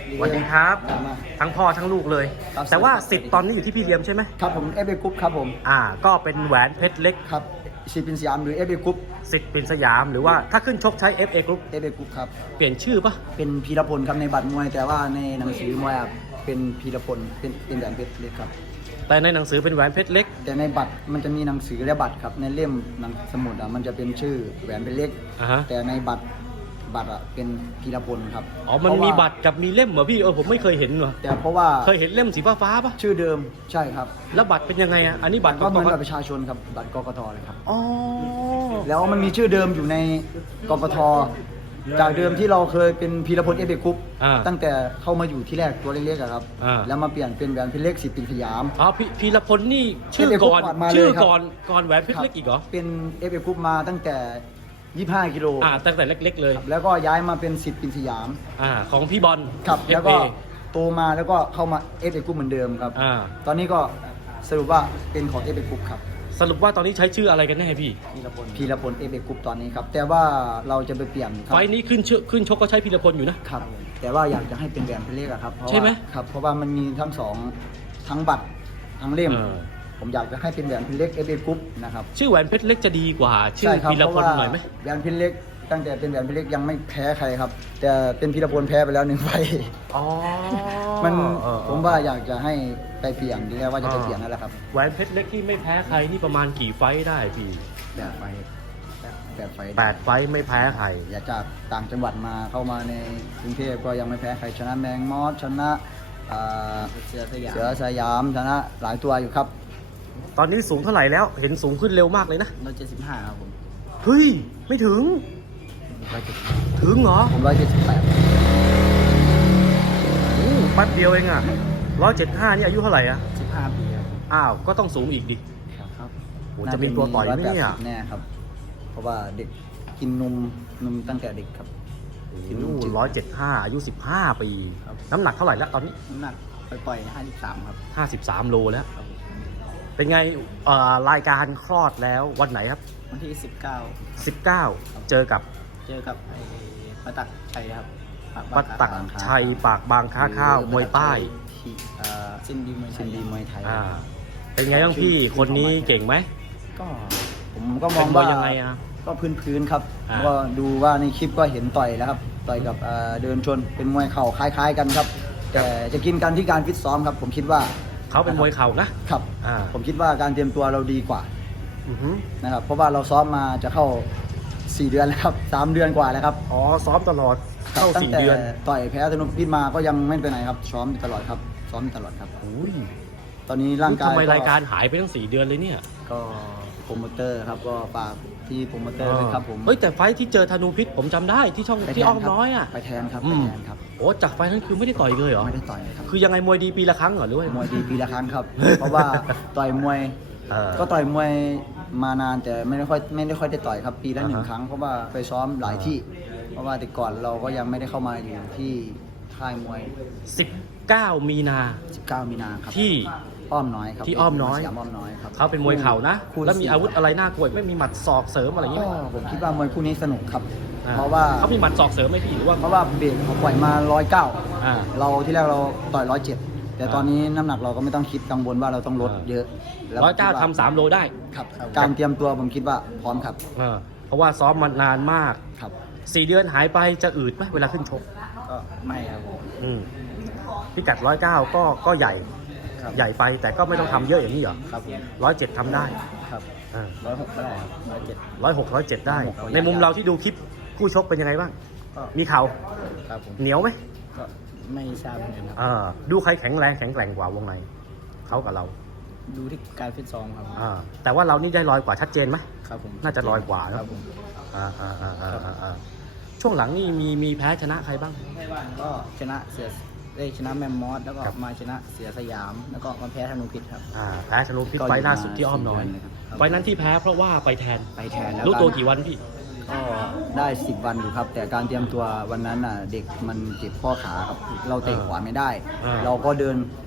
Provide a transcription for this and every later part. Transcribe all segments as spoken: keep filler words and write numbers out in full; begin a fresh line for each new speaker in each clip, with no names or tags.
สวัสดีครับทั้งพ่อทั้งลูกเลย แต่ว่าสิทธิ์ตอนนี้อยู่ที่พี่เลี้ยมใช่ไหม
ครับผมเอฟเอกรุ๊ปครับผม
อ่าก็เป็นแหวนเพชรเล็ก
ครับสิทธิ์ปินสยามหรือเอฟเอกรุ๊ป
สิทธิ์ปินสยามหรือว่าถ้าขึ้นชกใช้ เอฟ เอ Group
เอฟเอกรุ๊ปครับ
เปลี่ยนชื่อปะ
เป็นพีรพลครับในบัตรมวยแต่ว่าในหนังสือมวยเป็นพีรพลเป็นเป็นแหวนเพชรเล็กครับ
แต่ในหนังสือเป็นแหวนเพชรเล็ก
แต่ในบัตรมันจะมีหนังสือและบัตรครับในเล่มหนังสมุดอ่ะมันจะเป็นชื่อแหวนเพชรเล็กแต่ในบัตรบัตรอ่ะเป็นพีรพลครับ
อ๋อมันมีบัตรกับมีเล่มเหรอพี่เออผมไม่เคยเห็นเหรอ
แต่เพราะว่า
เคยเห็นเล่มสีฟ้าฟ้าปะ
ชื่อเดิมใช่ครับ
แล้วบัตรเป็นยังไงอ่ะอันนี้บัตร
ก็เหมือนบัตรประชาชนครับบัตรกกตเลยครับ
อ๋อ
แล้วมันมีชื่อเดิมอยู่ในกกตจากเดิมที่เราเคยเป็นพีรพลเอฟเอกรุ๊ปตั้งแต่เข้ามาอยู่ที่แรกตัวเล็กๆครับแล้วมาเปลี่ยนเป็นแหวนเพชรเล็กสิทธิ์ปินสยาม
อ๋อพีรพลนี่ชื่อก่อนชื่อก่อนก่อนแหวนเพชรเล็กอีกเหรอ
เป็นเอฟเอกรุ๊ปมาตั้งแต่ยี่สิบห้ากิโล
อ่าตั้งแต่เล็กๆเลย
แล้วก็ย้ายมาเป็นสิทธิ์ปินสยาม
อ่าของพี่บอล
ครับแล้วก็โตมาแล้วก็เข้ามาเอฟเอกรุ๊ปเหมือนเดิมครับอ่าตอนนี้ก็สรุปว่าเป็นของเอฟเอกรุ๊ปครับ
สรุปว่าตอนนี้ใช้ชื่ออะไรกันแน่พี่
พีรพลพีรพลเอฟเอกรุ๊ปตอนนี้ครับแต่ว่าเราจะไปเปลี่ยน
ไฟนี้ขึ้นชื่อขึ้นชกก็ใช้พีรพลอยู่นะครับ
แต่ว่าอยากจะให้เป็นแหวนเพชรเล็กครับ
ใช่ไหม
ครับเพราะว่ามันมีทั้งสองทั้งบัตรทั้งเล่มผมอยากจะให้เป็นแหวนเพชรเล็กเอฟเอกรุ๊ปนะครับ
ชื่อแหวนเพชรเล็กจะดีกว่าชื่อพีรพลหน่อยไหม
แหวนเพชรเล็กตั้งแต่เป็นแหวนเพชรเล็กยังไม่แพ้ใครครับแต่เป็นพีรพลแพ้ไปแล้วหนึ่งไฟ
อ๋อ
มันผมว่าอยากจะให้ไปเปลี่ยนดีแล้วว่าจะไปเปลี่ยนนั่นแหละครับ
แหวนเพชรเล็กที่ไม่แพ้ใครนี่ประมาณกี่ไฟได้พี่
แปดไฟแปดไฟ
แปดไฟไม่แพ้ใคร
อยากจากต่างจังหวัดมาเข้ามาในกรุงเทพก็ยังไม่แพ้ใครชนะแมงมอสชนะเสือสยามเสือสยามชนะหลายตัวอยู่ครับ
ตอนนี้สูงเท่าไหร่แล้วเห็นสูงขึ้นเร็วมากเลยนะ
ร้อยเจ็ดสิบห้าครับผม
เฮ้ยไม่ถึงถึงเหรอ
ผมร้อยเจ็ดสิบแปด
โอ้แป๊บเดียวเองอ่ะร้อยเจ็ดห้านี่อายุเท่าไหร่อ่ะ
สิบห้าปีครับ
อ้าวก็ต้องสูงอีกดิ
ครับ
โอ้จะมีตัวต่อยไหมเนี่ย
แน่ครับเพราะว่าเด็กกินนมนมตั้งแต่เด็กครับ
กินนมร้อยเจ็ดห้าอายุสิบห้าปีน้ำหนักเท่าไหร่แล้วตอนนี้
น้ำหนักปล่อยห้าสิบสามครับ
ห้าสิบสามโลแล้วเป็นไงรายการคลอดแล้ววันไหนครับ
วันที่สิบเก้า
สิบเก้าเจอกับ
เจอกับปะตักชัยครับ
ปะตักชัยปากบางค้าข้าวมวยใต้
ซินดีมวยซินดีมวยไทย
เป็นไงบ้างพี่คนนี้เก่งไหม
ก็ผมก็มองว่า
ยังไงอ่ะ
ก็พื้นๆครับก็ดูว่าในคลิปก็เห็นต่อยแล้วครับต่อยกับเดินชนเป็นมวยเข่าคล้ายๆกันครับแต่จะกินกันที่การฟิตซ้อมครับผมคิดว่า
เขาเป็นมวยเข่านะครับ
ผมคิดว่าการเตรียมตัวเราดีกว่านะครับเพราะว่าเราซ้อมมาจะเข้าสี่เดือนแล้วครับสามเดือนกว่าแล้วครับ
อ๋อซ้อมตลอดเข้าสี่เดือน
ต่อยแพ้ธนูพิษมาก็ยังไม่เป็นไรครับซ้อมตลอดครับซ้อมตลอดครับตอนนี้ร่างกาย
ทำไมรายการหายไปตั้งสี่เดือนเลยเนี่ย
ก็โปรโมเตอร์ครับก็ฝากที่โปรโมเตอร์เลยครับผม
เฮ้ยแต่ไฟที่เจอธนูพิษผมจำได้ที่ช่องที่อ้อมน้อยอ่ะ
ไปแทนครับไปแทนครับ
โอ้จากไฟนั้นคือไม่ได้ต่อยเลยเหรอ
ไม่ได้ต่อยเลยครับ
คือยังไงมวยดีปีละครั้งเหรอหรือว่าม
วยดีปีละครั้งครับเพราะว่าต่อยมวยก็ต่อยมวยมานานแต่ไม่ได้ค่อยไม่ได้ค่อยได้ต่อยครับปีละหนึ่งครั้งเพราะว่าไปซ้อมหลายที่เพราะว่าแต่ก่อนเราก็ยังไม่ได้เข้ามาอยู่ที่ค่ายมวย
สิบเก้ามีนา
สิบเก้ามีนาครับ
ที่
อ้อมน้อยครับ
ที่อ้อมน้อย
อ้อมน้อยครับ
เขาเป็นมวยเข่านะแล้วมีอาวุธอะไรน่ากลัวไม่มีหมัดศอกเสริมอะไรอย่างเงี้ย
ผมคิดว่ามวยคู่นี้สนุกครับเพราะว่า
เขามีหมัดศอกเสริมไหมพี่หรือว่า
เพราะว่าเบรกเขาปล่อยมาร้อยเก้าเราที่แรกเราต่อยร้อยเจ็ดแต่ตอนนี้น้ำหนักเราก็ไม่ต้องคิดกังวลว่าเราต้องลดเยอะ
ร้อยเก้าทำสามโลได้
ครับการเตรียมตัวผมคิดว่าพร้อมครับ
เพราะว่าซ้อมมานานมาก
ครับ
สี่เดือนหายไปจะอืดไหมเวลาขึ้นชก
ก็ไม่ครับ
พิกัดร้อยเก้าก็ก็ใหญ่ใหญ่ไปแต่ก็ไม่ต้องทำเยอะอย่างนี้เหรอ
ครับ
ร้อยเจ็ดทำได้
ครับร้อยหกก็ได้ร้อยเจ็ด
ร้อยหกร้อยเจ็ดได้ในมุมเราที่ดูคลิปคู่ชกเป็นยังไงบ้างมีเข่าเหนียวไหม
ก็ไม่ทราบเหมือนกันครับ
ดูใครแข็งแรงแข็งแกร่งกว่าวงในเขากับเรา
ดูที่การฟิตซ้อมครับ
แต่ว่าเรานี่ได้ลอยกว่าชัดเจนไหม
ครับผม
น่าจะลอยกว่าครับผมช่วงหลังนี่มีมีแพ้ชนะใครบ้าง
ก็ชนะเสือได้ชนะแมมมอสแล้วก็มาชนะเสือสยามแล้วก็มาแพ้ธนูพิษครับ
แพ้ธนูพิษไฟล่าสุดที่อ้อมน้อยไฟนั้นที่แพ้เพราะว่าไปแทน
ไปแทนแล้ว
รู้ตัวกี่วันพี่
ก็ได้สิบวันอยู่ครับแต่การเตรียมตัววันนั้นน่ะเด็กมันเจ็บข้อขาครับเราเตะขวาไม่ได้เราก็เดิน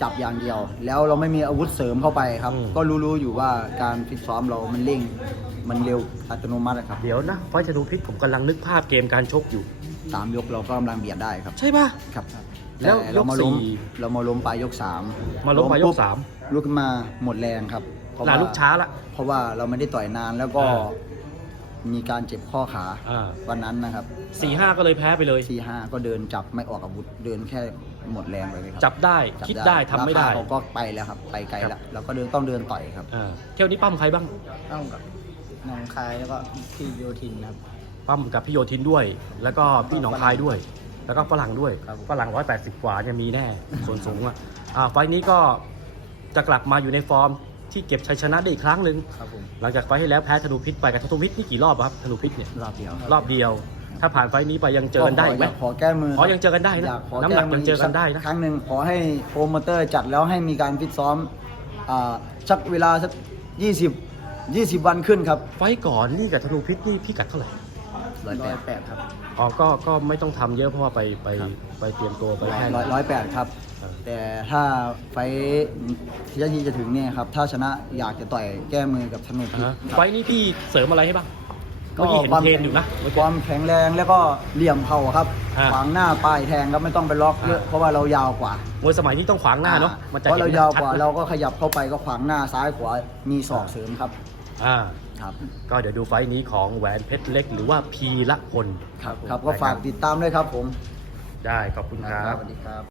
จับอย่างเดียว แล้วเราไม่มีอาวุธเสริมเข้าไปครับ
อืม
ก็รู้ๆอยู่ว่าการฟิตซ้อมเรามันเร่งมันเร็วอัตโนมัติอะครับ
เดี๋ยวนะไฟล์ธนูพิษผมกำลังนึกภาพเกมการชกอยู่
สามยกเราก็กำลังเบียดได้ครับ
ใช่ป่ะ
ครับ
แล้ว
ต่เรามาล้ม
ยกสี่
เรามาล้มปลายยกสาม
มาล้มปลายยก
ปุ๊บ
สาม
ลุกขึ้นมาหมดแรงครับเพราะ
หลา
ว่า
ลูกช้าละ
เพราะว่าเราไม่ได้ต่อยนานแล้วก็
อ่า
มีการเจ็บข้อขา
อ่า
วันนั้นนะครับ
สี่ห้าก็เลยแพ้ไปเลย
สี่ห้าก็เดินจับไม่ออกอาวุธเดินแค่หมดแรงเลยครับ
จับได้
จับ
คิดได้ทำไม่ได้
ราคาเขาก็ไปแล้วครับ ไปไกลแล้วเราก็เดินต้องเดินต่อยครับ
อ่าเที่ยวนี้ปั้มใครบ้าง
ต้องกับน้องคายแล้วก็พี่โยทินครับ
ปั้มกับพี่โยทินด้วย แล้วก็พี่หนองคายด้วย แล้วก็ฝรั่งด้วย
ครับ
ฝรั่งร้อยแปดสิบกว่าจะมีแน่ ส่วนสูงอ่ะอ่าไฟล์นี้ก็จะกลับมาอยู่ในฟอร์มที่เก็บชัยชนะได้อีกครั้งหนึ่ง
ครับผม
หลังจากไฟล์ที่แล้วแพ้ธนูพิษไปกับธนูพิษนี่กี่รอบครับธนูพิษเนี่ย
รอบเดียว
รอบเดียว ถ้าผ่านไฟล์นี้ไปยังเจอกันได้อีกไหม
ยาขอแก้มือ
อ๋อยังเจอกันได้นะ
อยากขอ
น้ำหนัก
แก้มื
ยังเจอกันได้นะ
ครั้งหนึ่งขอให้โปรโมเตอร์จัดแล้วให้มีการฟิตซ้อมอ่าสักเวลาสักยี่สิบยี่สิบวันขึ้นครับ
ไฟล์ก่อนนี่กับธนูพิษนี่พี่กัดเท่าไหร่
ร้อยแปดครับ
อ๋อก็ก็ไม่ต้องทำเยอะเพราะว่าไปไป
ครับ
ไปเตรียมตัวไป
ร้อย
แค่
ร้อยร้อยแปดครับ
ครับ
แต่ถ้าไฟท์ที่จะที่จะถึงเนี่ยครับ ถ้าชนะอยากจะต่อยแก้มือกับธนูพิษ
อ่าฮะ
ครับ
ไฟล์นี้พี่เสริมอะไรให้บ้าง
ก็
เมื่อกี้เห็น
ความ
เทรนอยู่นะเมื่อ
ค
กี้
วามแข็งแรงแล้วก็เหลี่ยมเข่าครับ
อ่า
ขวางหน้าปลายแทงครับไม่ต้องไปล็อกเยอะ
อ่า
เพราะว่าเรายาวกว่า
มวยสมัยนี้ต้องขวางหน้าเนาะ
อ่
มันจะ
เพราะ
เห็
เรา
น
ยาว
ชัด
กว่า
นะ
เราก็ขยับเข้าไปก็ขวางหน้าซ้ายขวามีศอกเสริมครับ
อ่า
ครับ
ก็เดี๋ยวดูไฟล์นี้ของแหวนเพชรเล็ก หรือว่าพีละพล
ครับครับก็ฝากติดตามด้วยครับผม
ได้ขอบคุณครับ
สวัสดีครับ